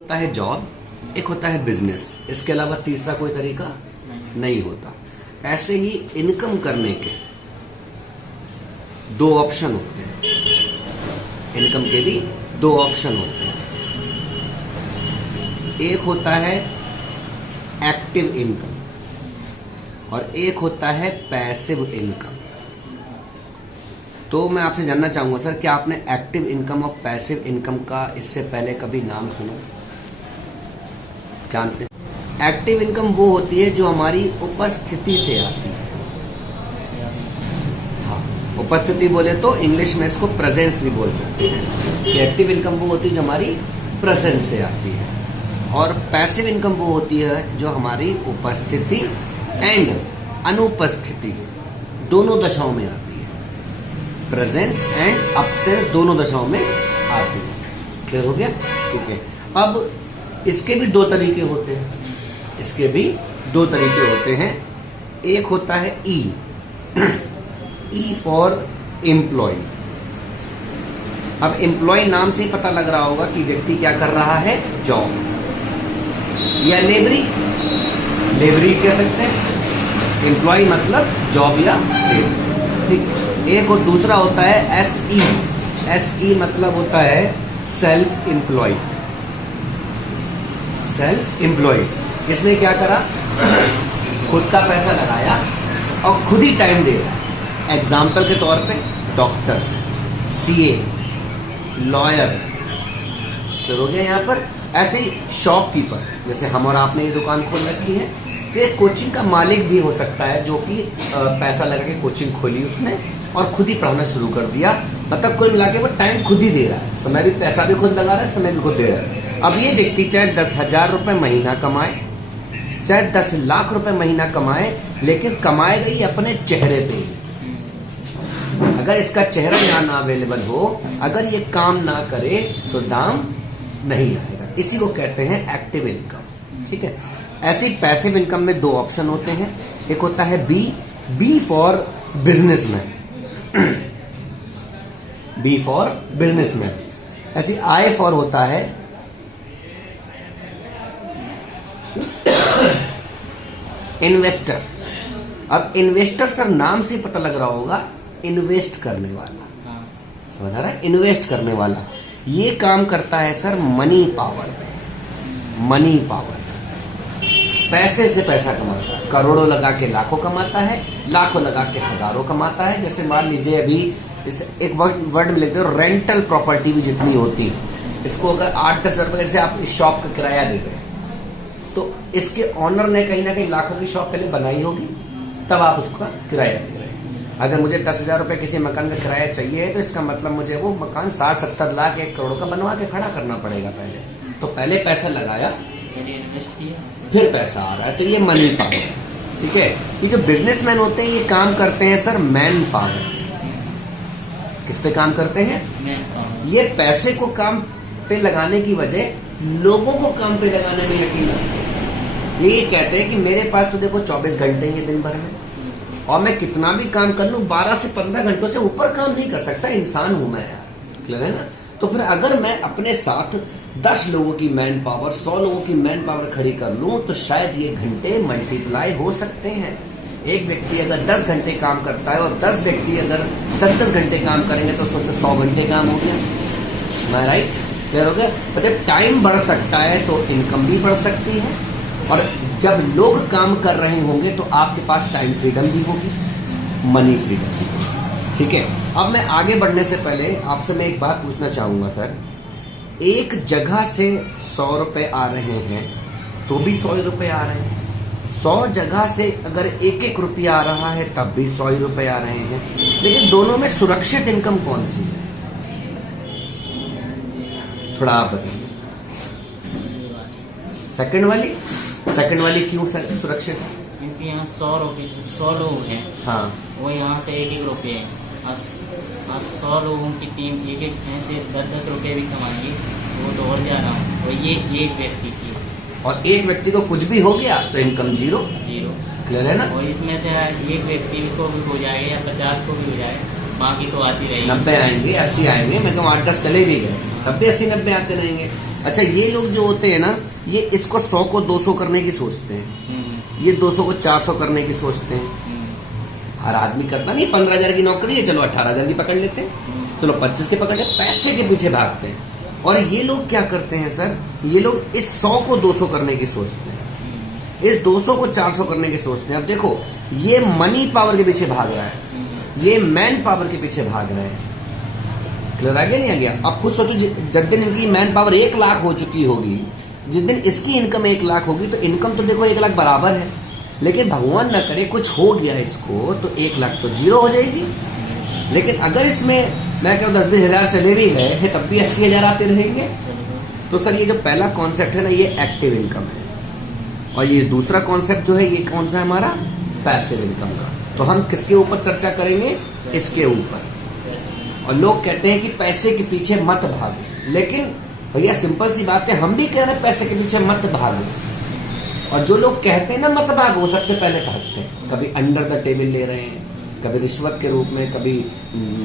होता है जॉब, एक होता है बिजनेस। इसके अलावा तीसरा कोई तरीका नहीं होता। ऐसे ही इनकम करने के दो ऑप्शन होते हैं। इनकम के भी दो ऑप्शन होते हैं। एक होता है एक्टिव इनकम और एक होता है पैसिव इनकम। तो मैं आपसे जानना चाहूंगा सर, क्या आपने एक्टिव इनकम और पैसिव इनकम का इससे पहले कभी नाम सुना? जानते? एक्टिव इनकम वो होती है जो हमारी उपस्थिति से आती है। हाँ, उपस्थिति बोले तो इंग्लिश में इसको प्रेजेंस भी बोल सकते हैं कि एक्टिव इनकम वो होती है जो हमारी प्रेजेंस से आती है, और पैसिव इनकम वो होती है जो हमारी उपस्थिति एंड अनुपस्थिति दोनों दशाओं में आती है। प्रेजेंस एंड अब्सेंस दोनों दशाओं में आती है। क्लियर हो गया? ठीक है। अब इसके भी दो तरीके होते हैं। इसके भी दो तरीके होते हैं। एक होता है ई फॉर एम्प्लॉय। अब एम्प्लॉय नाम से ही पता लग रहा होगा कि व्यक्ति क्या कर रहा है, जॉब या लेबरी कह सकते हैं। एम्प्लॉय मतलब जॉब या लेबर, ठीक। एक और दूसरा होता है एसई मतलब होता है सेल्फ एम्प्लॉय। इसने क्या करा, खुद का पैसा लगाया और खुद ही टाइम दे रहा है। एग्जाम्पल के तौर पे डॉक्टर, सीए, लॉयर, तो हो गया यहाँ पर। ऐसे ही शॉपकीपर, जैसे हम और आपने ये दुकान खोल रखी है, तो एक कोचिंग का मालिक भी हो सकता है जो कि पैसा लगा के कोचिंग खोली उसने और खुद ही पढ़ाना शुरू कर दिया। मतलब कुल मिला के वो टाइम खुद ही दे रहा है, समय भी, पैसा भी खुद लगा रहा है, समय भी खुद दे रहा है। अब ये व्यक्ति चाहे 10,000 रुपए महीना कमाए, चाहे 10 लाख रुपए महीना कमाए, लेकिन कमाएगा ही अपने चेहरे पे। अगर इसका चेहरा यहाँ ना अवेलेबल हो, अगर ये काम ना करे तो दाम नहीं आएगा। इसी को कहते हैं एक्टिव इनकम, ठीक है। ऐसे पैसिव इनकम में दो ऑप्शन होते हैं। एक होता है B for businessman. B for businessman. ऐसी आई फॉर होता है इन्वेस्टर। अब इन्वेस्टर सर नाम से पता लग रहा होगा, इन्वेस्ट करने वाला। समझ आ रहा है? इन्वेस्ट करने वाला ये काम करता है सर मनी पावर पे। मनी पावर, पैसे से पैसा कमाता है। करोड़ों लगा के लाखों कमाता है, लाखों लगा के हजारों कमाता है। जैसे मान लीजिए अभी इस एक वर्ड में लेते हो, रेंटल प्रॉपर्टी भी जितनी होती है, इसको अगर 8-10 रुपए से आप इस शॉप का किराया दे रहे हैं, तो इसके ऑनर ने कहीं ना कहीं लाखों की शॉप पहले बनाई होगी, तब आप उसका किराया दे रहे हैं। अगर मुझे 10,000 रुपए किसी मकान का किराया चाहिए है, तो इसका मतलब मुझे वो मकान 60-70 लाख 1 करोड़ का बनवा के खड़ा करना पड़ेगा पहले। तो पहले पैसा लगाया, पहले इन्वेस्ट किया, फिर पैसा आ रहा है। तो ये मनी पावर, ठीक है। ये जो बिजनेसमैन होते हैं ये काम करते हैं सर मैन पावर। किस पे काम करते हैं? ये पैसे को काम पे लगाने की वजह लोगों को काम पे लगाने में यकीन रखते हैं। ये कहते हैं कि मेरे पास तो देखो 24 घंटे हैं दिन भर में, और मैं कितना भी काम कर लूं 12 से 15 घंटों से ऊपर काम नहीं कर सकता। इंसान हूं मैं यार, क्लियर है ना? तो फिर अगर मैं अपने साथ 10 लोगों की मैन पावर, 100 लोगों की मैन पावर खड़ी कर लूं, तो शायद ये घंटे मल्टीप्लाई हो सकते हैं। एक व्यक्ति अगर 10 घंटे काम करता है और 10 व्यक्ति अगर 10-10 घंटे काम करेंगे, तो सोचो 100 घंटे काम हो गया। मैं राइट? क्लियर हो गया? मतलब टाइम बढ़ सकता है तो इनकम भी बढ़ सकती है, और जब लोग काम कर रहे होंगे तो आपके पास टाइम फ्रीडम भी होगी, मनी फ्रीडम भी होगी, ठीक है। अब मैं आगे बढ़ने से पहले आपसे मैं एक बात पूछना चाहूंगा सर, एक जगह से 100 रुपए आ रहे हैं तो भी 100 रुपए आ रहे हैं, 100 जगह से अगर 1-1 रुपया आ रहा है तब भी 100 रुपए आ रहे हैं, लेकिन दोनों में सुरक्षित इनकम कौन सी है? थोड़ा आप बताइए। सेकंड वाली क्यों सुरक्षित? क्योंकि यहाँ 100 लोग हैं। हाँ, वो यहाँ से 1-1 रुपये है। 100 लोगों की टीम एक ऐसे 10-10 रुपये भी कमाएंगे, वो तो और ज्यादा है। और ये एक व्यक्ति की, और एक व्यक्ति को कुछ भी हो गया तो इनकम जीरो। क्लियर है ना? और इसमें चाहे एक व्यक्ति को भी हो जाए या 50 को भी हो जाए, बाकी तो आती रहेगी। 90 आएंगे, 80 आएंगे, मैं कहूँ 8-10 चले भी गए, तब भी 80-90 आते रहेंगे। अच्छा, ये लोग जो होते हैं ना, ये इसको 100 को 200 करने की सोचते हैं, ये 200 को 400 करने की सोचते हैं। हर आदमी करता नहीं, 15,000 की नौकरी है, चलो 18,000 की पकड़ लेते हैं, चलो 25 के पकड़ लेते, पैसे के पीछे भागते हैं। और ये लोग क्या करते हैं सर, ये लोग इस 100 को 200 करने की सोचते हैं, इस 200 को 400 करने की सोचते हैं। अब देखो, ये मनी पावर के पीछे भाग रहा है, ये मैन पावर के पीछे भाग रहे हैं। क्लियर आ गया नहीं आ गया? अब खुद सोचो, जब दिन इनकी मैन पावर 1 लाख हो चुकी होगी, जिस दिन इसकी इनकम 1 लाख होगी, तो इनकम तो देखो 1 लाख बराबर है, लेकिन भगवान न करे कुछ हो गया इसको, तो 1 लाख तो 0 हो जाएगी। लेकिन अगर इसमें मैं कहूँ 10-20 हजार चले भी गए, तब भी 80,000 आते रहेंगे। तो सर, ये जो पहला कॉन्सेप्ट है ना, ये एक्टिव इनकम है, और ये दूसरा कॉन्सेप्ट जो है, ये कौन सा है हमारा, पैसिव इनकम का। तो हम किसके ऊपर चर्चा करेंगे, इसके ऊपर। और लोग कहते हैं कि पैसे के पीछे मत भागो, लेकिन भैया सिंपल सी बात है, हम भी कह रहे हैं पैसे के पीछे मत भागो। और जो लोग कहते हैं ना मत भागो, वो सबसे पहले भागते हैं। कभी अंडर द टेबल ले रहे हैं, कभी रिश्वत के रूप में, कभी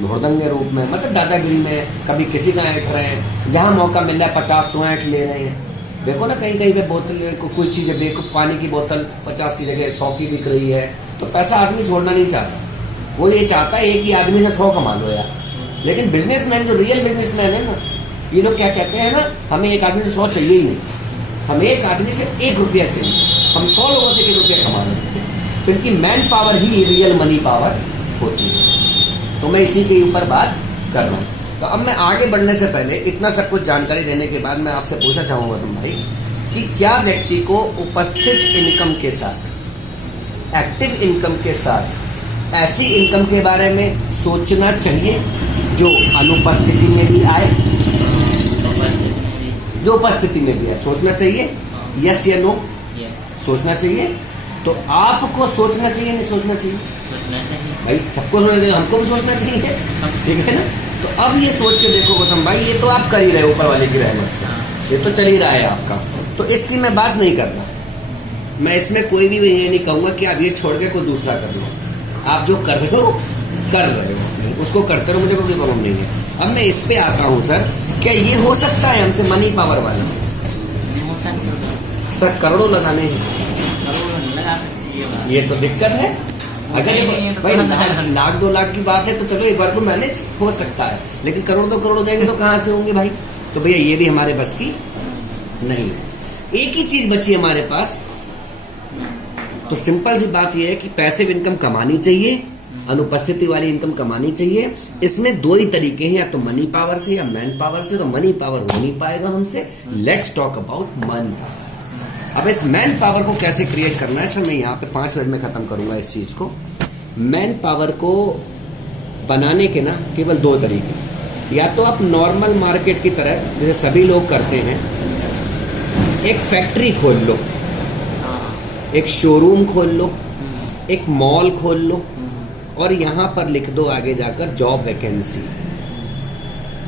हुड़दंग के रूप में, मतलब दादागिरी में, कभी किसी का ऐंठ रहे हैं, जहां मौका मिल रहा है 50-100 ऐंठ ले रहे हैं। देखो ना, कहीं कहीं पे बोतल, कोई चीज देखो, पानी की बोतल 50 की जगह 100 की बिक रही है, तो पैसा आदमी छोड़ना नहीं चाहता, वो ये चाहता है कि आदमी से 100 कमा लो यार। लेकिन बिजनेसमैन, जो रियल बिजनेसमैन है ना, ये लोग क्या कहते हैं ना, हमें एक आदमी से 100 चाहिए ही नहीं, हमें एक आदमी से 1 रुपया चाहिए, हम 100 लोगों से 1 रुपया कमा सकते हैं। तो इनकी मैन पावर ही रियल मनी पावर होती है। तो मैं इसी के ऊपर बात कर रहा हूँ। तो अब मैं आगे बढ़ने से पहले इतना सब कुछ जानकारी देने के बाद मैं आपसे पूछना चाहूंगा तुम भाई, कि क्या व्यक्ति को उपस्थित इनकम के साथ, एक्टिव इनकम के साथ, ऐसी इनकम के बारे में सोचना चाहिए जो अनुपस्थिति में भी आए, जो उपस्थिति में भी आए, सोचना चाहिए? यस या नो? सोचना चाहिए। तो आपको सोचना चाहिए, नहीं सोचना चाहिए? सोचना चाहिए भाई, सबको सोचना चाहिए, हमको भी सोचना चाहिए, ठीक है ना? तो अब ये सोच के देखो गौतम भाई, ये तो आप कर ही रहे हो ऊपर वाले की रहमत से, ये तो चल ही रहा है आपका, तो इसकी मैं बात नहीं कर रहा। मैं इसमें कोई भी ये नहीं कहूंगा कि आप ये छोड़ के कोई दूसरा कर लो। आप जो कर रहे हो, उसको करते रहो, मुझे कोई प्रॉब्लम नहीं है। अब मैं इस पे आता हूँ सर, क्या ये हो सकता है हमसे मनी पावर वाला? सर, करोड़ों लगाने हैं, ये तो दिक्कत है। अगर ये भाई लाख 2 लाख की बात है तो चलो एक बार को मैनेज हो सकता है, लेकिन करोड़ 2 करोड़ जाएंगे तो कहाँ से होंगे भाई? तो भैया ये भी हमारे बस की नहीं है। एक ही चीज बची हमारे पास, तो सिंपल सी बात यह है कि पैसिव इनकम कमानी चाहिए, अनुपस्थिति वाली इनकम कमानी चाहिए। इसमें 2 ही तरीके हैं, या तो मनी पावर से या मैन पावर से। तो मनी पावर हो नहीं पाएगा हमसे। Let's talk about money. अब इस मैन पावर को कैसे क्रिएट करना है सर, मैं यहाँ पे 5 मिनट में खत्म करूंगा इस चीज को। मैन पावर को बनाने के ना केवल 2 तरीके, या तो आप नॉर्मल मार्केट की तरह जैसे सभी लोग करते हैं, एक फैक्ट्री खोल लो, एक शोरूम खोल लो, एक मॉल खोल लो, और यहां पर लिख दो आगे जाकर जॉब वैकेंसी।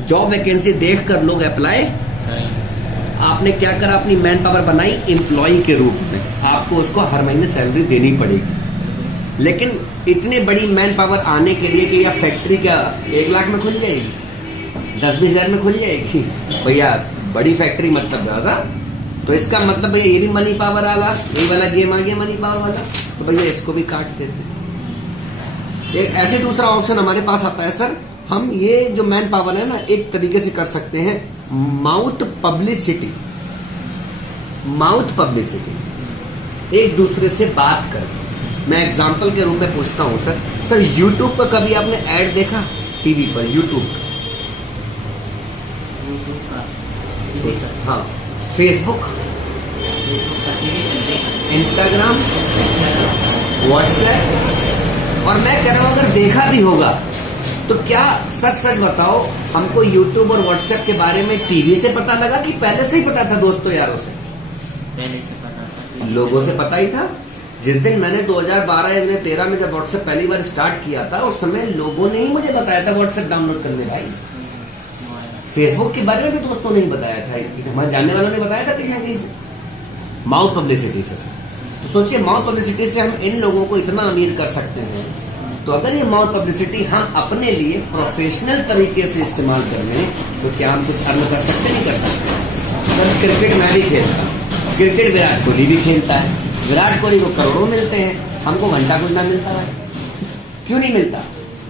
जॉब वैकेंसी देखकर लोग अप्लाई। आपने क्या करा, अपनी मैन पावर बनाई एम्प्लॉय के रूप में, आपको उसको हर महीने सैलरी देनी पड़ेगी। लेकिन इतनी बड़ी मैन पावर आने के लिए कि यह फैक्ट्री क्या 1 लाख में खुल जाएगी, 10-20 हजार में खुल जाएगी? भैया बड़ी फैक्ट्री मतलब ज्यादा, तो इसका मतलब भैया ये भी मनी पावर वाला, यही वाला गेम आ गया मनी पावर वाला। तो भैया इसको भी काट देते। एक ऐसे दूसरा ऑप्शन हमारे पास आता है सर, हम ये जो मैन पावर है ना, एक तरीके से कर सकते हैं माउथ पब्लिसिटी। माउथ पब्लिसिटी, एक दूसरे से बात कर। मैं एग्जांपल के रूप में पूछता हूं सर, यूट्यूब पर कभी आपने ऐड देखा? टीवी पर यूट्यूब का, हाँ, फेसबुक, इंस्टाग्राम, व्हाट्सएप। और मैं कह रहा हूं अगर देखा भी होगा तो क्या सच सच बताओ, हमको यूट्यूब और व्हाट्सएप के बारे में टीवी से पता लगा कि पहले से ही पता था दोस्तों यारों से? पहले से पता था, लोगों से पता ही था। जिस दिन मैंने 2012 या 2013 में जब व्हाट्सएप पहली बार स्टार्ट किया था, उस समय लोगों ने ही मुझे बताया था व्हाट्सएप डाउनलोड करने भाई। फेसबुक के बारे में भी दोस्तों ने ही बताया था, हमारे जानने वालों ने बताया था कहीं से। माउथ पब्लिसिटी से। तो सोचिए, माउथ पब्लिसिटी से हम इन लोगों को इतना अमीर कर सकते हैं। तो अगर ये माउथ पब्लिसिटी हम अपने लिए प्रोफेशनल तरीके से इस्तेमाल कर लें, तो क्या हम कुछ अर्न कर सकते? नहीं कर सकते? सर क्रिकेट मैं भी खेलता हूँ, क्रिकेट विराट कोहली भी खेलता है, विराट कोहली को करोड़ों मिलते हैं, हमको घंटा कुछ ना मिलता है। क्यों नहीं मिलता?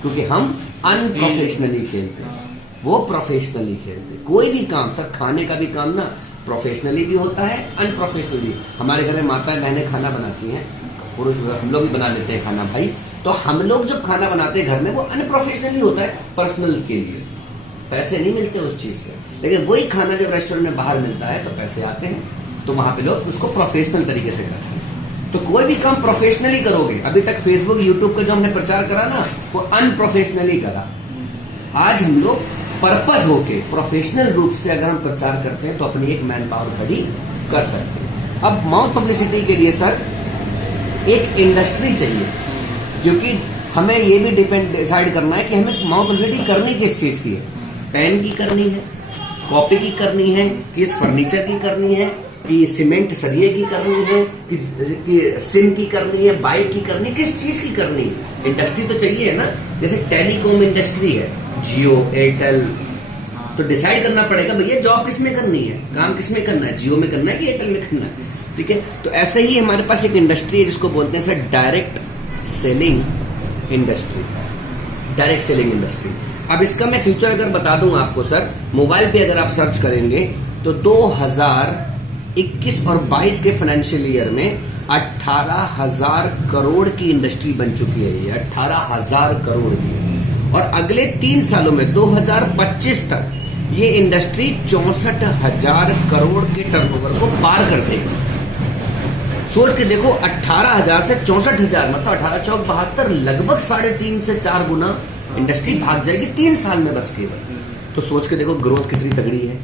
क्योंकि हम अनप्रोफेशनली खेलते हैं, वो प्रोफेशनली खेलते हैं। कोई भी काम सर, खाने का भी काम ना प्रोफेशनली भी होता है, अनप्रोफेशनली। हमारे घर में माताएं बहनें खाना बनाती हैं, पुरुष हम लोग भी बना लेते हैं खाना भाई। तो हम लोग जब खाना बनाते हैं घर में, वो अनप्रोफेशनली होता है, पर्सनल के लिए। पैसे नहीं मिलते उस चीज से, लेकिन वही खाना जब रेस्टोरेंट में बाहर मिलता है तो पैसे आते हैं, तो वहां पे लोग उसको प्रोफेशनल तरीके से करते हैं। तो कोई भी काम प्रोफेशनली करोगे। अभी तक फेसबुक यूट्यूब का जो हमने प्रचार करा ना, वो अनप्रोफेशनली करा। आज हम लोग पर्पस होके प्रोफेशनल रूप से अगर हम प्रचार करते हैं तो अपनी एक मैन पावर खड़ी कर सकते हैं। अब माउथ पब्लिसिटी के लिए सर एक इंडस्ट्री चाहिए, क्योंकि हमें ये भी डिसाइड करना है कि हमें माउथ पब्लिसिटी करनी किस चीज की है। पेन की करनी है, कॉपी की करनी है, किस फर्नीचर की करनी है, कि सीमेंट सरिये की करनी है, कि सिम की करनी है, बाइक की करनी है, किस चीज की करनी है। इंडस्ट्री तो चाहिए है ना। जैसे टेलीकॉम इंडस्ट्री है, जियो, एयरटेल, तो डिसाइड करना पड़ेगा भैया जॉब किसमें करनी है, काम किसमें करना है, जियो में करना है कि एयरटेल में करना है। ठीक है, तो ऐसे ही हमारे पास एक इंडस्ट्री है जिसको बोलते हैं sir direct selling industry. Direct selling industry. अब इसका मैं फ्यूचर अगर बता दूं आपको सर, मोबाइल पे अगर आप सर्च करेंगे तो 2021 और 22 के फाइनेंशियल ईयर में 18,000 करोड़ की इंडस्ट्री बन चुकी है। ये 18,000 करोड़ की, और अगले 3 सालों में 2025 तक ये इंडस्ट्री 64,000 करोड़ के टर्नओवर को पार कर देगी। सोच के देखो, 18,000 से 64,000 मतलब 18 चौक 72, लगभग 3.5 से 4 गुना इंडस्ट्री भाग जाएगी 3 साल में बस केवल। तो सोच के देखो ग्रोथ कितनी तगड़ी है।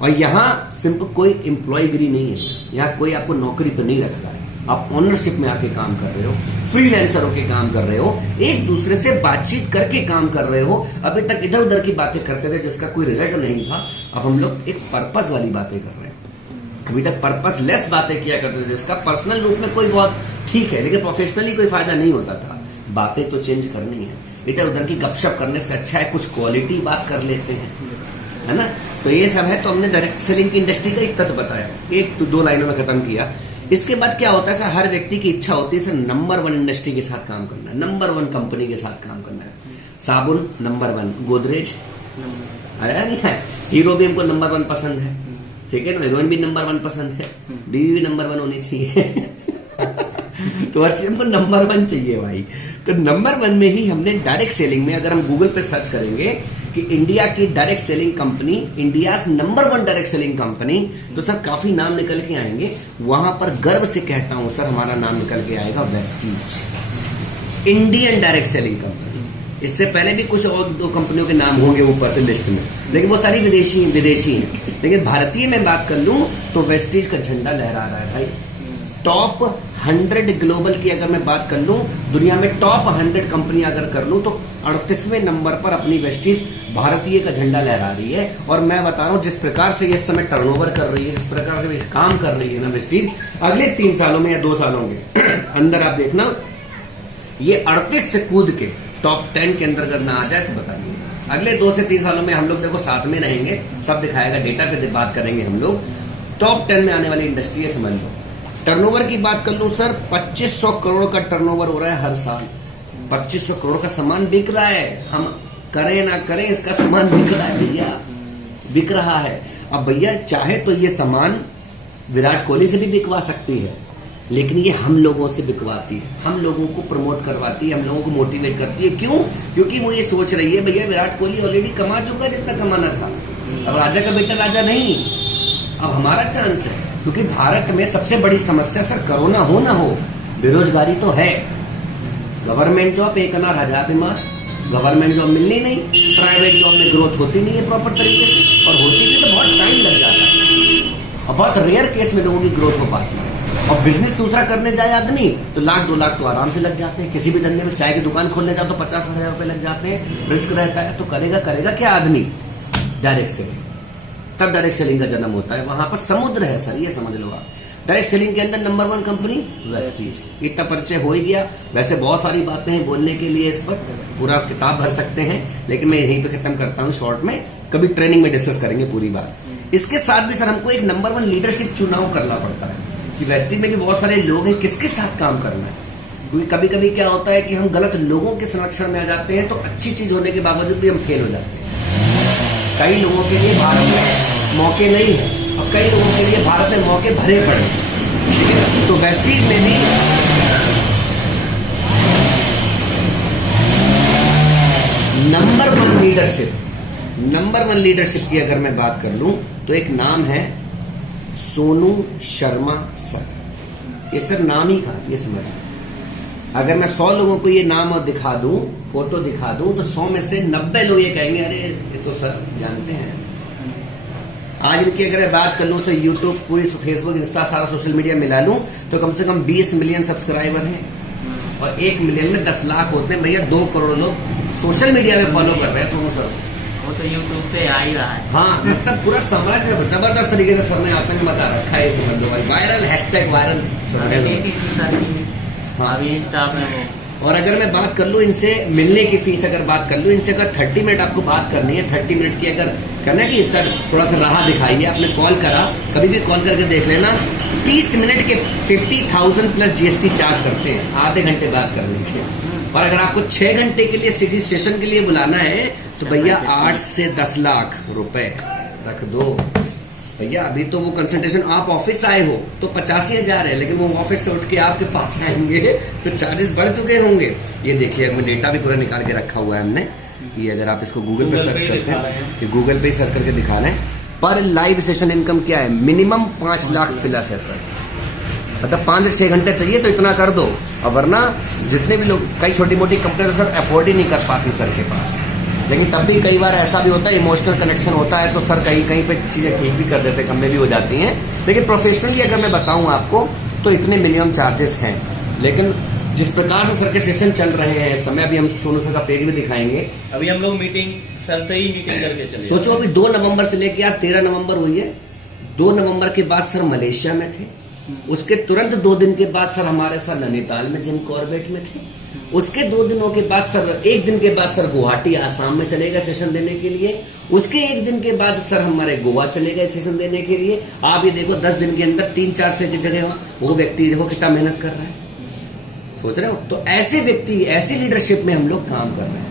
और यहाँ सिंपल कोई एम्प्लॉयगिरी नहीं है, यहाँ कोई आपको नौकरी पे नहीं रख रहा है, आप ओनरशिप में आके काम कर रहे हो, फ्रीलांसर होके काम कर रहे हो, एक दूसरे से बातचीत करके काम कर रहे हो। अभी तक इधर उधर की बातें करते थे जिसका कोई रिजल्ट नहीं था, अब हम लोग एक पर्पस वाली बातें कर रहे हैं। अभी तक पर्पस लेस बातें किया करते थे जिसका पर्सनल रूप में कोई बहुत ठीक है, लेकिन प्रोफेशनली कोई फायदा नहीं होता था। बातें तो चेंज करनी है, इधर उधर की गपशप करने से अच्छा है कुछ क्वालिटी बात कर लेते हैं, है ना। तो ये सब है। तो हमने डायरेक्ट सेलिंग की इंडस्ट्री का एक तत्व बताया, 1-2 लाइनों में खत्म किया। इसके बाद क्या होता है सर, हर व्यक्ति की इच्छा होती है सर नंबर 1 इंडस्ट्री के साथ काम करना है, नंबर 1 कंपनी के साथ काम करना है। साबुन नंबर 1, गोदरेज आया नहीं है, हीरो भी हमको नंबर 1 पसंद है, ठीक है ना, हीरोइन भी नंबर 1 पसंद है, बीवी भी नंबर 1 होनी चाहिए। तो हर चीज हमको नंबर 1 चाहिए भाई। तो नंबर 1 में ही हमने डायरेक्ट सेलिंग में, अगर हम गूगल पे सर्च करेंगे कि इंडिया की direct selling company, India number 1 direct selling company, तो सर काफी नाम निकल के आएंगे। वहां पर गर्व से कहता हूं सर, हमारा नाम निकल के आएगा Vestige, Indian direct selling company. इससे पहले भी कुछ और 2 कंपनियों के नाम होंगे ऊपर से लिस्ट में, लेकिन वो सारी विदेशी हैं। लेकिन भारतीय में बात कर लूं तो वेस्टीज का झंडा लहरा रहा है भाई। टॉप 100 ग्लोबल की अगर मैं बात कर लूं, दुनिया में टॉप 100 कंपनी अगर कर लूं तो 38वें नंबर पर अपनी वेस्टीज भारतीय का झंडा लहरा रही है। और मैं बता रहा हूं जिस प्रकार से इस समय टर्नओवर कर रही है, जिस प्रकार से काम कर रही है ना वेस्टीज, अगले 3 सालों में या 2 सालों के अंदर आप देखना ये 38 से कूद के टॉप 10 के अंदर अगर ना आ जाए तो बताइए। अगले 2 से 3 सालों में हम लोग देखो साथ में रहेंगे, सब दिखाएगा, डेटा पे बात करेंगे हम लोग। टॉप 10 में आने वाली इंडस्ट्री है, समझ लो। टर्नओवर की बात कर लूं सर, 2500 करोड़ का टर्नओवर हो रहा है हर साल। 2500 करोड़ का सामान बिक रहा है, हम करें ना करें इसका सामान बिक रहा है भैया, बिक रहा है। अब भैया चाहे तो ये सामान विराट कोहली से भी बिकवा सकती है, लेकिन ये हम लोगों से बिकवाती है, हम लोगों को प्रमोट करवाती है, हम लोगों को मोटिवेट करती है। क्यों? क्योंकि वो ये सोच रही है भैया विराट कोहली ऑलरेडी कमा चुका है जितना कमाना था, अब राजा का बेटा राजा नहीं, अब हमारा चांस है। क्योंकि भारत में सबसे बड़ी समस्या सर कोरोना हो ना हो, बेरोजगारी तो है। गवर्नमेंट जॉब एक अनार हजार बीमार, गवर्नमेंट जॉब मिलनी नहीं, प्राइवेट जॉब में ग्रोथ होती नहीं है प्रॉपर तरीके से, और होती भी तो बहुत टाइम लग जाता है, और बहुत रेयर केस में लोगों की ग्रोथ हो पाती है। और बिजनेस दूसरा करने जाए आदमी तो 1-2 लाख तो आराम से लग जाते हैं। किसी भी धंधे में चाय की दुकान खोलने जाओ तो 50,000 रुपए लग जाते हैं, रिस्क रहता है। तो करेगा क्या आदमी? Direct selling. तब डायरेक्ट सेलिंग का जन्म होता है। वहां पर समुद्र है सर, ये समझ लो आप। डायरेक्ट सेलिंग के अंदर नंबर 1 कंपनी वेस्टीज। इतना परिचय हो ही गया। वैसे बहुत सारी बातें हैं बोलने के लिए, इस पर पूरा किताब भर सकते हैं, लेकिन मैं यहीं पे खत्म करता हूँ शॉर्ट में कभी ट्रेनिंग में डिस्कस करेंगे पूरी बात। इसके साथ भी सर हमको एक नंबर 1 लीडरशिप चुनाव करना पड़ता है कि वेस्टेज में भी बहुत सारे लोग हैं, किसके साथ काम करना है। क्योंकि कभी कभी क्या होता है कि हम गलत लोगों के संरक्षण में आ जाते हैं, तो अच्छी चीज होने के बावजूद भी हम फेल हो जाते हैं। कई लोगों के लिए भारत में मौके नहीं है और कई लोगों के लिए भारत में मौके भरे पड़े, ठीक है। तो वेस्टेज में भी नंबर वन लीडरशिप की अगर मैं बात कर लूं तो एक नाम है सोनू शर्मा सर। ये सर नाम ही काफी है समझ। अगर मैं 100 लोगों को ये नाम और दिखा दूं, फोटो दिखा दूं, तो 100 में से 90 लोग ये कहेंगे अरे ये तो सर जानते हैं। आज इनकी अगर मैं बात कर लूं तो यूट्यूब, पूरी फेसबुक, इंस्टा, सारा सोशल मीडिया मिला लूं तो कम से कम 20 मिलियन सब्सक्राइबर हैं और 1 मिलियन में 10 लाख होते हैं। भैया 2 करोड़ लोग सोशल मीडिया में फॉलो कर रहे हैं सोनू सर। वो तो यूट्यूब से आ ही रहा है। हाँ, मतलब पूरा साम्राज्य जबरदस्त तरीके से सर ने आपने मचा रखा है, समझ लो भाई। Viral hashtag viral. हाँ, अभी इंस्टा में वो। और अगर मैं बात कर लूं इनसे मिलने की फीस, अगर बात कर लूं इनसे, अगर 30 मिनट आपको बात करनी है, 30 मिनट की अगर करना है कि सर थोड़ा सा राह दिखाइए, आपने कॉल करा, कभी भी कॉल करके देख लेना, 30 मिनट के 50,000 प्लस GST चार्ज करते हैं आधे घंटे बात करने के। और अगर आपको 6 घंटे के लिए सिटी स्टेशन के लिए बुलाना है तो भैया 8 से 10 लाख रुपए रख दो भैया। अभी तो वो कंसल्टेशन, आप ऑफिस आए हो तो 85,000 है, लेकिन वो ऑफिस से उठ के आपके पास आएंगे तो चार्जेस बढ़ चुके होंगे। ये देखिए, मैं डेटा भी पूरा निकाल के रखा हुआ है हमने। ये अगर आप इसको गूगल पे सर्च करते हैं, गूगल पे सर्च करके दिखा रहे हैं, पर लाइव सेशन इनकम क्या है, मिनिमम 5 लाख प्लस है सर। मतलब 5 से 6 घंटे चाहिए तो इतना कर दो। और वरना जितने भी लोग, कई छोटी मोटी कंपनी तो सर अफोर्ड ही नहीं कर पाती सर के पास, लेकिन तब भी कई बार ऐसा भी होता है, इमोशनल कनेक्शन होता है तो सर कहीं कहीं पे चीजें ठीक भी कर देते, कम में भी हो जाती हैं। लेकिन प्रोफेशनली अगर मैं बताऊं आपको तो इतने मिनिमम चार्जेस हैं। लेकिन जिस प्रकार से सर के सेशन चल रहे हैं इस समय, अभी हम सोनू सर का पेज भी दिखाएंगे। अभी हम लोग मीटिंग सर से ही मीटिंग करके चले। सोचो अभी 2 नवंबर से लेके यार 13 नवंबर हुई है। 2 नवंबर के बाद सर मलेशिया में थे, उसके तुरंत 2 दिन के बाद सर हमारे साथ नैनीताल में जिम कॉर्बेट में थे, उसके 2 दिनों के बाद सर, 1 दिन के बाद सर गुवाहाटी आसाम में चले गए सेशन देने के लिए, उसके 1 दिन के बाद सर हमारे गोवा चले गए सेशन देने के लिए। आप ये देखो 10 दिन के अंदर 3-4 से की जगह वो व्यक्ति देखो कितना मेहनत कर रहा है, सोच रहे हो। तो ऐसे व्यक्ति, ऐसी लीडरशिप में हम लोग काम कर रहे हैं,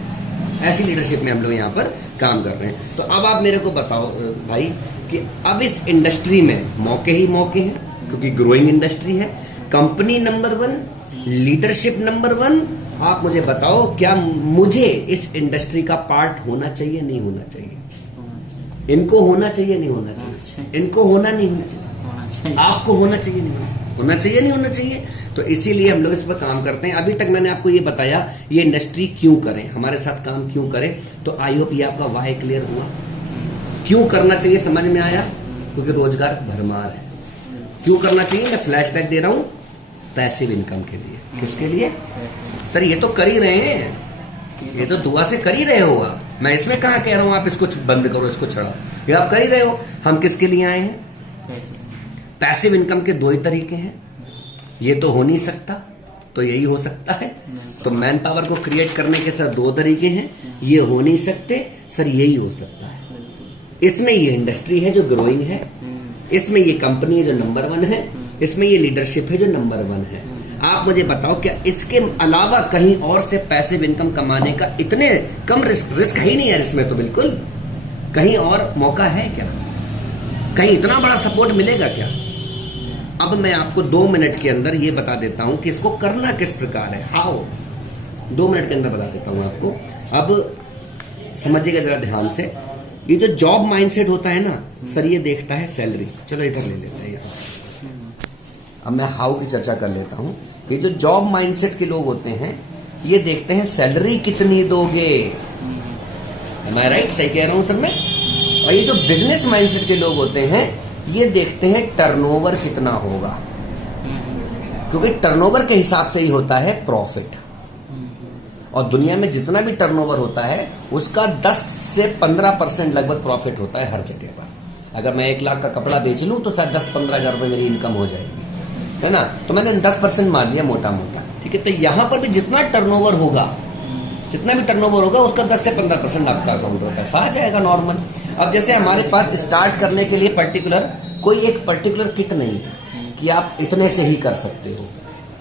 ऐसी लीडरशिप में हम लोग यहाँ पर काम कर रहे हैं। तो अब आप मेरे को बताओ भाई कि अब इस इंडस्ट्री में मौके ही मौके हैं, क्योंकि ग्रोइंग इंडस्ट्री है, कंपनी नंबर 1, लीडरशिप नंबर 1। आप मुझे बताओ क्या मुझे इस इंडस्ट्री का पार्ट होना चाहिए, नहीं होना चाहिए? इनको होना चाहिए, नहीं होना चाहिए? इनको होना, नहीं होना चाहिए? आपको होना चाहिए, नहीं होना चाहिए, नहीं होना चाहिए? तो इसीलिए हम लोग इस पर काम करते हैं। अभी तक मैंने आपको ये बताया ये इंडस्ट्री क्यों करें, हमारे साथ काम क्यों करें, तो आई होप ये आपका वाई क्लियर हुआ। क्यों करना चाहिए समझ में आया? क्योंकि रोजगार भरमार है। क्यों करना चाहिए? मैं फ्लैशबैक दे रहा हूं, पैसिव इनकम के लिए। किसके लिए? सर ये तो कर ही रहे हैं, ये तो दुआ से कर ही रहे हो आप। मैं इसमें कहा कह रहा हूं आप इसको बंद करो, इसको छड़ाओ, ये आप कर ही रहे हो। हम किसके लिए आए हैं? पैसिव इनकम के 2 ही तरीके हैं। ये तो हो नहीं सकता तो यही हो सकता है। तो मैन पावर को क्रिएट करने के सर 2 तरीके हैं। ये हो नहीं सकते सर, यही हो सकता है। इसमें ये इंडस्ट्री है जो ग्रोइंग है, इसमें ये कंपनी है जो नंबर 1 है, इसमें ये लीडरशिप है जो नंबर 1 है। आप मुझे बताओ क्या इसके अलावा कहीं और से पैसिव इनकम कमाने का इतने कम रिस्क ही नहीं है इसमें? तो बिल्कुल कहीं और मौका है क्या? कहीं इतना बड़ा सपोर्ट मिलेगा क्या? अब मैं आपको 2 मिनट के अंदर ये बता देता हूं कि इसको करना किस प्रकार है। हाउ 2 मिनट के अंदर बता देता हूं आपको। अब समझिएगा जरा ध्यान से। ये जो जॉब माइंडसेट होता है ना सर, ये देखता है सैलरी। चलो इधर ले लेते हैं यहाँ। अब मैं हाउ की चर्चा कर लेता हूं। ये जो जॉब माइंडसेट के लोग होते हैं ये देखते हैं सैलरी कितनी दोगे। Am I right? सही कह रहा हूं सर मैं? और ये जो बिजनेस माइंडसेट के लोग होते हैं ये देखते हैं टर्नओवर कितना होगा, क्योंकि टर्नओवर के हिसाब से ही होता है प्रॉफिट। और दुनिया में जितना भी टर्नओवर होता है उसका 10 से 15% लगभग प्रॉफिट होता है हर जगह पर। अगर मैं 1 लाख का कपड़ा बेच लूं तो शायद 10-15 हजार रुपए मेरी इनकम हो जाएगी, है ना? तो मैंने 10% मान लिया मोटा मोटा, ठीक है। तो यहां पर भी जितना टर्नओवर होगा, जितना भी टर्नओवर होगा उसका 10 से 15% आपका अकाउंट में पैसा आ जाएगा नॉर्मल। अब जैसे हमारे पास स्टार्ट करने के लिए पर्टिकुलर कोई एक पर्टिकुलर किट नहीं है कि आप इतने से ही कर सकते हो,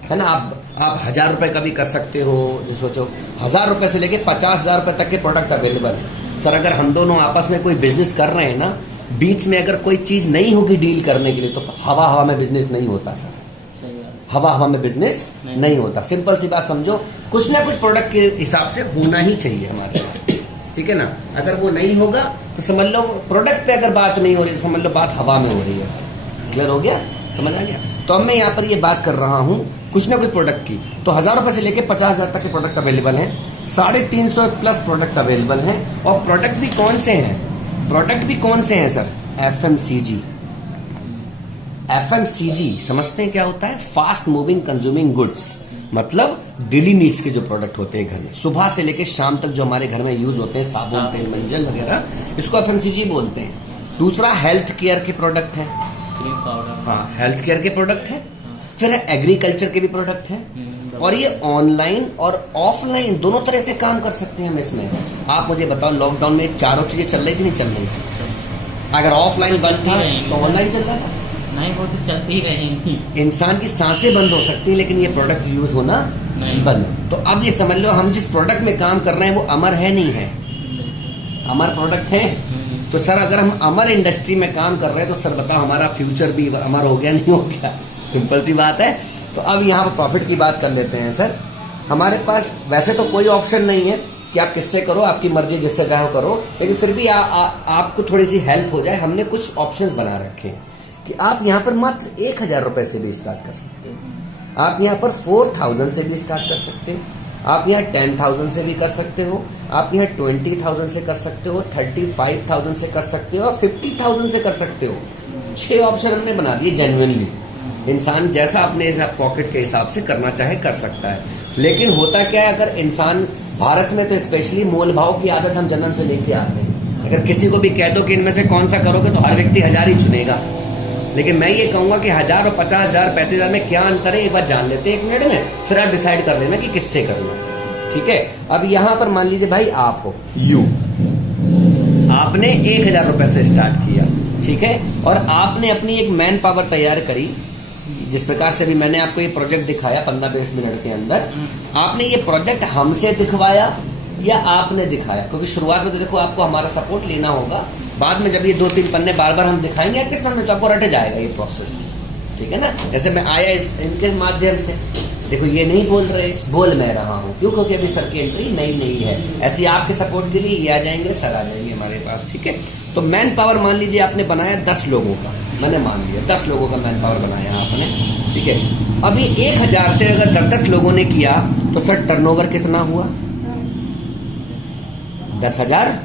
है ना। आप 1000 रुपए का भी कर सकते हो। जो सोचो 1000 रुपए से लेके 50,000 रुपए तक के प्रोडक्ट अवेलेबल है। सर अगर हम दोनों आपस में कोई बिजनेस कर रहे हैं ना, बीच में अगर कोई चीज नहीं होगी डील करने के लिए, तो हवा में बिजनेस नहीं होता सर। हवा में बिजनेस नहीं होता। सिंपल सी बात समझो, कुछ ना कुछ प्रोडक्ट के हिसाब से होना ही चाहिए हमारे पास, ठीक है ना। अगर वो नहीं होगा तो समझ लो प्रोडक्ट पे अगर बात नहीं हो रही तो समझ लो बात हवा में हो रही है। क्लियर हो गया, समझ आ गया। तो अब मैं यहाँ पर ये बात कर रहा हूँ कुछ ना कुछ प्रोडक्ट की। तो 1000 रुपए से लेके 50,000 तक के प्रोडक्ट अवेलेबल हैं। 350 प्लस प्रोडक्ट अवेलेबल हैं। और प्रोडक्ट भी कौन से हैं? प्रोडक्ट भी कौन से हैं सर? एफएमसीजी। एफएमसीजी समझते हैं क्या होता है? फास्ट मूविंग कंज्यूमिंग गुड्स, मतलब डेली नीड्स के जो प्रोडक्ट होते हैं घर में, सुबह से लेकर शाम तक जो हमारे घर में यूज होते हैं, साबुन, तेल, मंजन वगैरह, इसको एफएमसीजी बोलते हैं। दूसरा हेल्थ केयर के प्रोडक्ट है, क्रीम पाउडर, हाँ हेल्थ केयर के प्रोडक्ट है। फिर एग्रीकल्चर के भी प्रोडक्ट है। और ये ऑनलाइन और ऑफलाइन दोनों तरह से काम कर सकते हैं हम इसमें। आप मुझे बताओ, लॉकडाउन में चारों चीजें चल रही थी नहीं चल रही थी? अगर ऑफलाइन बंद था तो ऑनलाइन चल रहा था? नहीं, वो तो चलती ही रहेंगी। इंसान की सांसें बंद हो सकती है लेकिन ये प्रोडक्ट यूज होना नहीं बंद। तो अब ये समझ लो हम जिस प्रोडक्ट में काम कर रहे हैं वो अमर है नहीं है? अमर प्रोडक्ट है। तो सर अगर हम अमर इंडस्ट्री में काम कर रहे हैं तो सर बताओ हमारा फ्यूचर भी अमर हो गया नहीं हो गया? सिंपल सी बात है। तो अब यहाँ पर प्रॉफिट की बात कर लेते हैं सर। हमारे पास वैसे तो कोई ऑप्शन नहीं है कि आप किससे करो, आपकी मर्जी जिससे चाहो करो, लेकिन फिर भी आपको थोड़ी सी हेल्प हो जाए, हमने कुछ ऑप्शंस बना रखे हैं कि आप यहाँ पर मात्र 1000 रुपए से भी स्टार्ट कर सकते हो। आप यहाँ पर 4000 से भी स्टार्ट कर सकते हो। आप यहाँ 10,000 से भी कर सकते हो। आप यहाँ 20,000 से कर सकते हो, 35,000 से कर सकते हो और 50,000 से कर सकते हो। 6 ऑप्शन हमने बना दिए जेन्युइनली। इंसान जैसा अपने पॉकेट के हिसाब से करना चाहे कर सकता है। लेकिन होता क्या है, अगर इंसान भारत में तो स्पेशली मोल भाव की आदत हम जन्म से लेके आते हैं। अगर किसी को भी कह दो कि इनमें से कौन सा करोगे तो हर व्यक्ति 1000 ही चुनेगा। लेकिन मैं ये कहूंगा कि 1000 और 50,000 35,000 में क्या अंतर है एक बार जान लेते हैं 1 मिनट में, फिर आप डिसाइड कर लेना कि किससे करना। ठीक है। अब यहां पर मान लीजिए भाई आप हो, आपने 1000 रुपए से स्टार्ट किया, ठीक है, और आपने अपनी एक मैन पावर तैयार करी। जिस प्रकार से भी मैंने आपको ये प्रोजेक्ट दिखाया 15-20 मिनट के अंदर, आपने ये प्रोजेक्ट हमसे दिखवाया या आपने दिखाया? क्योंकि शुरुआत में तो देखो आपको हमारा सपोर्ट लेना होगा। बाद में जब ये 2-3 पन्ने बार बार हम दिखाएंगे आपके सामने तो आपको रट जाएगा ये प्रोसेस, ठीक है ना। जैसे मैं आया इनके माध्यम से, देखो ये नहीं बोल रहे, बोल मैं रहा हूँ। क्यों? क्योंकि अभी सर की एंट्री नई है। ऐसे आपके सपोर्ट के लिए ये आ जाएंगे, सर आ जाएंगे हमारे पास, ठीक है। तो मैन पावर मान लीजिए आपने बनाया 10 लोगों का, मैंने मान लिया 10 लोगों का मैन पावर बनाया आपने, ठीक है। अभी 1000 से अगर 10 लोगों ने किया तो सर टर्नओवर कितना हुआ? 10,000।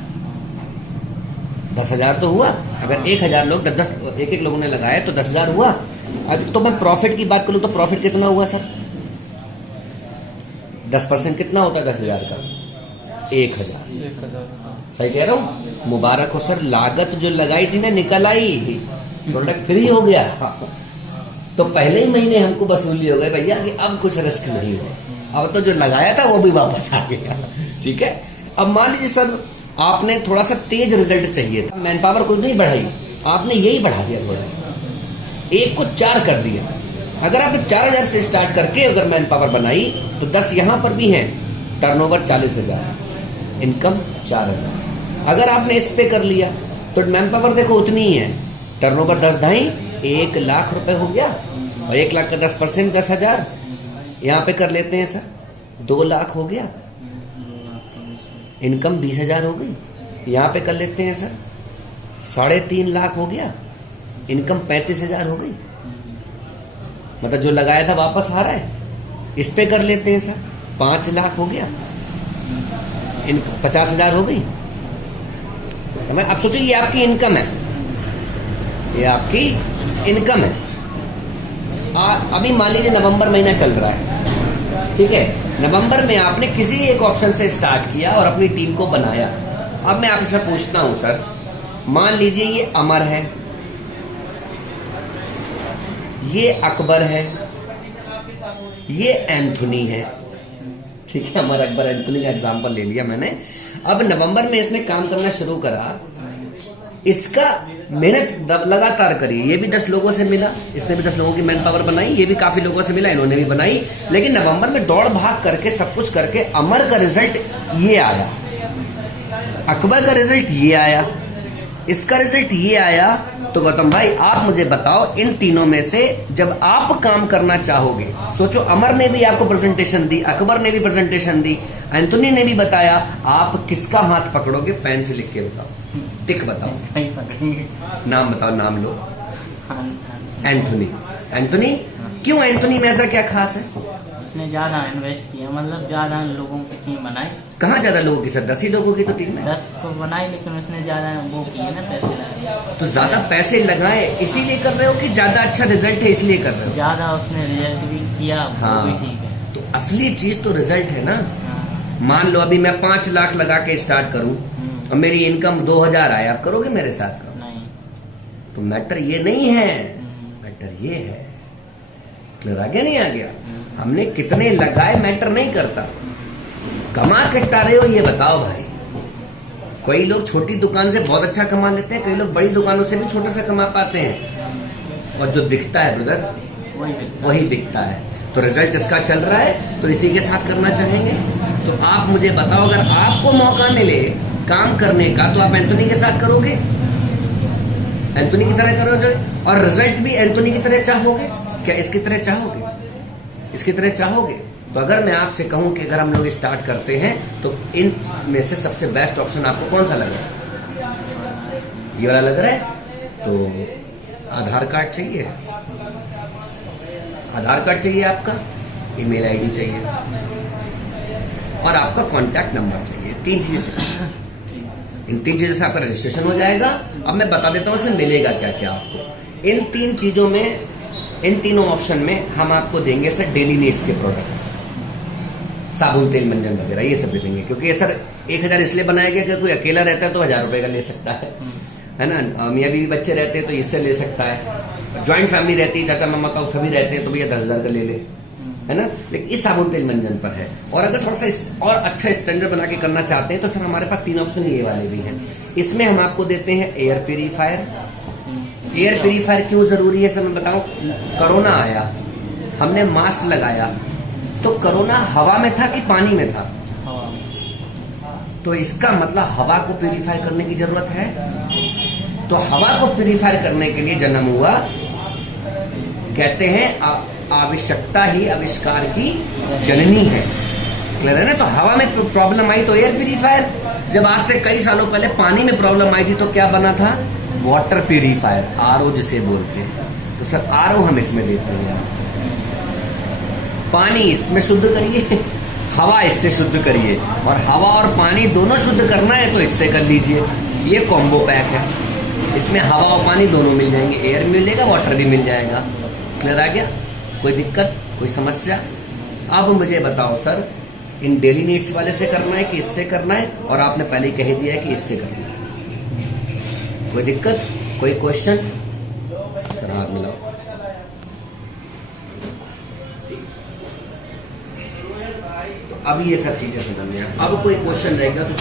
10,000 तो हुआ। अगर 1000 लोग 10 एक लोगों ने लगाया तो 10,000 हुआ। अगर तो मैं प्रॉफिट की बात करूं तो प्रॉफिट कितना हुआ सर? 10% कितना होता है 10,000 का? 1000। सही कह रहा हूं? मुबारक हो सर, लागत जो लगाई थी ना निकल आई, प्रोडक्ट फ्री हो गया। तो पहले ही महीने हमको वसूली हो गई भैया कि अब कुछ रिस्क नहीं है। अब तो जो लगाया था वो भी वापस आ गया, ठीक है। अब मान लीजिए सर आपने थोड़ा सा तेज रिजल्ट चाहिए था, मैन पावर कुछ नहीं बढ़ाई, आपने यही बढ़ा दिया, थोड़ा 1 को 4 कर दिया। अगर आपने 4000 से स्टार्ट करके अगर मैन पावर बनाई तो 10 यहां पर भी है, टर्नओवर 40,000, इनकम 4000। अगर आपने इस पे कर लिया तो मैन पावर देखो उतनी ही है, टर्नओवर 10 ढाई 1 लाख रुपए हो गया, और 1 लाख का 10% 10,000 यहां पे कर लेते हैं सर, 2 लाख हो गया, इनकम 20,000 हो गई। यहां पे कर लेते हैं सर 3.5 लाख हो गया, इनकम 35,000 हो गई। मतलब जो लगाया था वापस आ रहा है। इस पे कर लेते हैं सर 5 लाख हो गया, 50,000 हो गई। अब सोचो ये आपकी इनकम है, ये आपकी इनकम है। अभी मान लीजिए नवंबर महीना चल रहा है, ठीक है। नवंबर में आपने किसी एक ऑप्शन से स्टार्ट किया और अपनी टीम को बनाया। अब मैं आपसे पूछता हूं सर, मान लीजिए ये अमर है, ये अकबर है, ये एंथोनी है, ठीक है। अमर, अकबर, एंथोनी का एग्जांपल ले लिया मैंने। अब नवंबर में इसने काम करना शुरू करा, इसका मेहनत लगातार करी, ये भी 10 लोगों से मिला, इसने भी 10 लोगों की मैन पावर बनाई, ये भी काफी लोगों से मिला, इन्होंने भी बनाई, लेकिन नवंबर में दौड़ भाग करके सब कुछ करके अमर का रिजल्ट ये आया, अकबर का रिजल्ट ये आया, इसका रिजल्ट ये आया। तो गौतम भाई आप मुझे बताओ, इन तीनों में से जब आप काम करना चाहोगे, सोचो अमर ने भी आपको प्रेजेंटेशन दी, अकबर ने भी प्रेजेंटेशन दी, एंथोनी ने भी बताया, आप किसका हाथ पकड़ोगे? पेन से लिख के बताओ, टिक बताओ, नहीं पकड़ेंगे। नाम बताओ, नाम लो। हाँ, एंथोनी। एंथोनी क्यों? एंथोनी में ऐसा क्या खास है? उसने ज्यादा इन्वेस्ट किया, मतलब ज्यादा लोगों की टीम बनाई। कहाँ ज्यादा लोगों की सर? 10 ही लोगों की तो टीम है। 10 तो बनाई, लेकिन उसने ज्यादा वो किए ना, पैसे लगाए। तो ज्यादा पैसे लगाए इसीलिए कर रहे हो कि ज्यादा अच्छा रिजल्ट है इसलिए कर रहे हो? ज्यादा उसने रिजल्ट भी किया, हाँ, वो भी ठीक है। तो असली चीज तो रिजल्ट है ना। हाँ। मान लो अभी मैं 5 लाख लगा के स्टार्ट करूं और मेरी इनकम 2000 आए, आप करोगे मेरे साथ काम? नहीं। तो मैटर ये नहीं है, मैटर ये है। क्लियर आ गया नहीं आ गया? हमने कितने लगाए मैटर नहीं करता, कमा कितना रहे हो ये बताओ भाई। कोई लोग छोटी दुकान से बहुत अच्छा कमा लेते हैं, कई लोग बड़ी दुकानों से भी छोटा सा कमा पाते हैं, और जो दिखता है ब्रदर वही बिकता है। तो रिजल्ट इसका चल रहा है तो इसी के साथ करना चाहेंगे। तो आप मुझे बताओ, अगर आपको मौका मिले काम करने का तो आप एंथोनी के साथ करोगे? एंथोनी की तरह करोगे? और रिजल्ट भी एंथोनी की तरह चाहोगे क्या? इसकी तरह चाहोगे? इसकी तरह चाहोगे? तो अगर मैं आपसे कहूं कि अगर हम लोग स्टार्ट करते हैं तो इन में से सबसे बेस्ट ऑप्शन आपको कौन सा लग रहा है? ये वाला लग रहा है? तो आधार कार्ड चाहिए, आधार कार्ड चाहिए, आपका ईमेल आईडी चाहिए और आपका कॉन्टैक्ट नंबर चाहिए। 3 चीजें चाहिए। इन 3 चीजों से आपका रजिस्ट्रेशन हो जाएगा। अब मैं बता देता हूं इसमें मिलेगा क्या क्या आपको। इन 3 चीजों में, इन तीनों ऑप्शन में हम आपको देंगे सर डेली नीड्स के प्रोडक्ट, साबुन तेल मंजन वगैरह ये सब दे देंगे। क्योंकि ये सर 1000 इसलिए बनाया गया कि कोई अकेला रहता है तो 1000 रुपए का ले सकता है ना। मियाँ बीवी बच्चे रहते हैं तो इससे ले सकता है। ज्वाइंट फैमिली रहती है, चाचा मामा ताऊ सभी रहते हैं तो भैया 10,000 का ले ले, है ना। लेकिन इस साबुन तेल मंजन पर है। और अगर थोड़ा सा और अच्छा स्टैंडर्ड बना के करना चाहते हैं तो सर हमारे पास 3 ऑप्शन ये वाले भी हैं। इसमें हम आपको देते हैं एयर प्यूरीफायर। एयर प्यूरीफायर क्यों जरूरी है सर मैं बताऊं? कोरोना आया, हमने मास्क लगाया, तो कोरोना हवा में था कि पानी में था? तो इसका मतलब हवा को प्यूरीफाई करने की जरूरत है। तो हवा को प्यूरीफाई करने के लिए जन्म हुआ। कहते हैं आवश्यकता ही आविष्कार की जननी है। क्लियर है ना। तो हवा में प्रॉब्लम आई तो एयर प्यूरीफायर। जब आज से कई सालों पहले पानी में प्रॉब्लम आई थी तो क्या बना था? वाटर प्यूरीफायर, आरओ जिसे बोलते हैं। तो सर आरओ हम इसमें देते हैं। पानी इसमें शुद्ध करिए, हवा इससे शुद्ध करिए, और हवा और पानी दोनों शुद्ध करना है तो इससे कर लीजिए। ये कॉम्बो पैक है, इसमें हवा और पानी दोनों मिल जाएंगे, एयर मिलेगा, वाटर भी मिल जाएगा। क्लियर आ गया? कोई दिक्कत, कोई समस्या? अब मुझे बताओ सर, इन डेली नीड्स वाले से करना है कि इससे करना है? और आपने पहले ही कह दिया है कि इससे करना है। कोई दिक्कत, कोई क्वेश्चन? सर हाथ मिलाओ। तो अब ये सब चीजें समझ में, अब कोई क्वेश्चन रहेगा तो